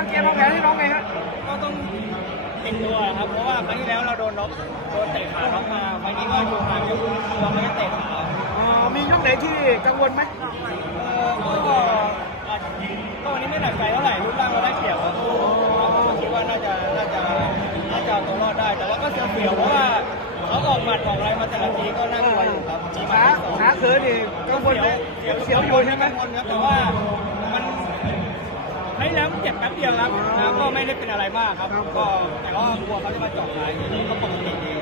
างเกมวางแผนให้น้องไงฮะก็ต้องติดตัวครับ เพราะว่าครั้งที่แล้วเราโดนน็อกโดนเตะขาน็อกมาครั้งนี้ก็อยู่ห่างอยู่ตัวไม่ได้เตะขาอ่ามียกไหนที่กังวลไหมเออก็อาจก็วันนี้ไม่หนักใจเท่าไหร่รูปร่างเราได้เปรียบครับก็คิดว่าน่าจะน่าจะน่าจะเอาตัวรอดได้ แต่ว่าก็เสียวเปรียวเพราะว่าเขาออกหมัดออกอะไรมาแต่ละทีก็น่ากลัวอยู่ครับทีหมัขาดที่สองขาเขินนี่กังวลไหมเสียวอยู่ใช่ไหมกังวลครับแต่ว่ามัน ให้แล้วเจ็บแป๊บเดียวครับแล้วก็ไม่ได้เป็นอะไรมากครับ ก็แต่ก็กลัวเขาจะมาเจาะขาอย่างนี้ก็ปกติดี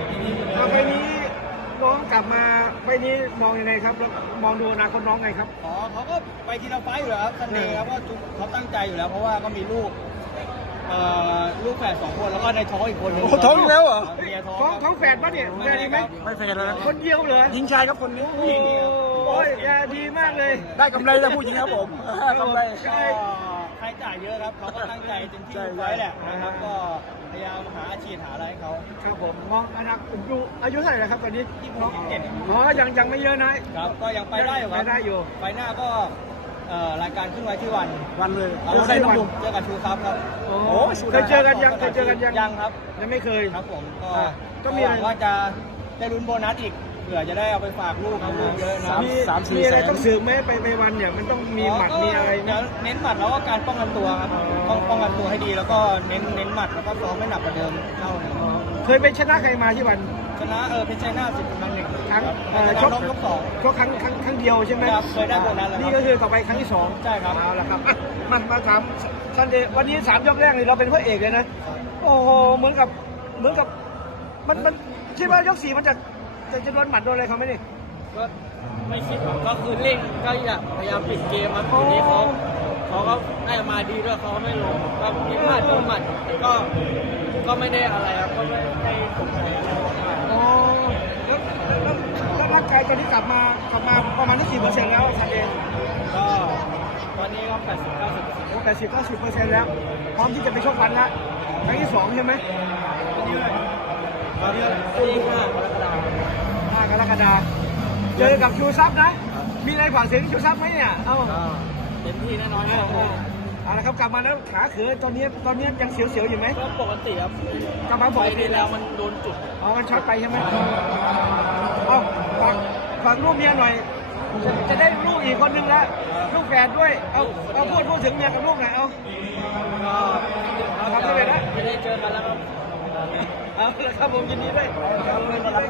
เอาไปนี้น้องกลับมาไปนี้มองยังไงครับแล้วมองดูอนาคตน้องไงครับอ๋อเขาก็ไปทีละไฟต์อยู่แล้วครับซันเดย์ครับก็เขาตั้งใจอยู่แล้ว เพราะว่าก็มีลูกเอ่อลูกแฝดสองคนแล้วก็ในท้องอีกคนหนึงโอ้ท้องอีกแล้วเหรอเมียท้องท้องท้องแฝดปะเนี่ยแฝดดีไหมไม่เฟรแล้วนะคนเดียวเหรอยิงชายครับคนนี้ โอ้โอ้ยแกดีมากเลยได้กำไรจากผู้หญิงครับผมกำไร ก็ ใครจ่ายเยอะครับเขาก็ตั้งใจเต็มที่ทุกไฟต์แหละนะครับ ก็พยายามหาอาชีพหาอะไรให้เขา ครับผมมองอนาคตอยู่อายุเท่าไหร่แล้วครับตอนนี้ที่น้องเจ็ด อ๋อยังยังไม่เยอะนะครับ ก็ยังไปได้อยู่คไปรับได้อยู่ไฟหน้าก็เอ่อรายการขึ้นไว้ที่วันวันเลยเราเดี๋ยวได้ได้น้น้อองงบุบุมมเจอกับชูครับครับโอ้โอ้เคยเจอกันยังเคยเจอกันยัง ยังครับ ยังไม่เคย ครับผมก็อะก็มีอะไร หวังว่าจะได้ลุ้นโบนัสอีกเผื่อจะได้เอาไปฝากลูกลูกเยอะนะสามมีสามสี่มีอะไรแสน ต้องสืบไหมไปไปวันเนี่ยมันต้องมีหมัดมีอะไรเดี๋ยวเน้นหมัดแล้วก็การป้องกันตัวครับอ๋อป้องป้องกันตัวให้ดีแล้วก็เน้นเน้นหมัดแล้วก็ซ้อมไม่หนักกว่าเดิมเท่าหนึงเคยไปชนะใครมาที่วัน ชนะเออเพชรชัยนาทสิบครั้งหนึ่งครั้งครับเอ่อชชกกยกสองก็ครั้งครั้งครั้งเดียวใช่ไหมครับเคยได้โบนัสแล้วครับนี่ก็คือต่อไปครั้งที่สองใช่ครับ เอาละครับอะมามาถามซันเดย์วันนี้สามยกแรกเลยเราเป็นพระเอกเลยนะ โอ้โห เหมือนกับเหมือนกับ มันมันคิดว่ายกสี่มันจะ จะจะโดนหมัดโดนอะไรเขาไหมนี่ก็ไม่คิดก็คือเร่งก็อยากพยายามปิดเกมครับทีนี้เขาเขาก็ได้มาดีด้วยเขาไม่ลงก็มีหมัดโดนหมัดแต่ก็ก็ไม่ได้อะไรครับก็ไม่ได้ตกใจอะไรมากอ๋อแล้วแล้วแล้วร่างกายตอนนี้กลับมากลับมาประมาณที่กี่เปอร์เซ็นต์แล้วซันเดย์ก็ตอนนี้ก็แปดสิบเก้าสิบโอ้แปดสิบเก้าสิบเปอร์เซ็นต์แล้ว พร้อมที่จะไปชกวันละครั้งที่สองใช่ไหมตอนนี้ที่ห้ากรกฎาคม รกฎาคมเจอกับชูซับนะ มีอะไรฝากถึงชูซับไหมเนี่ย เอ้าก็เต็มที่แน่นอนเอคอรับเออเอาละครับกลับมาแล้วขาเขือตอนนี้ตอนนี้ยังเสียวๆอยู่ไหมก็ปกติครับกลับมาไฟบอกที่แล้วมันโดนจุดอ๋อมันช็อตไปใช่ไหมเอาฝากฝากลูกเมียหน่อยจะจะได้ลูกอีกคนนึงแล้วลูกแฝดด้วยเอาเอาพูดพูดถึงเมียกับลูกหน่อยเอาก็เอาครับไม่เป็นไรนะไม่ได้เจอกันแล้วครับเอาละครับผมยินดีด้วยเอายินดีด้วย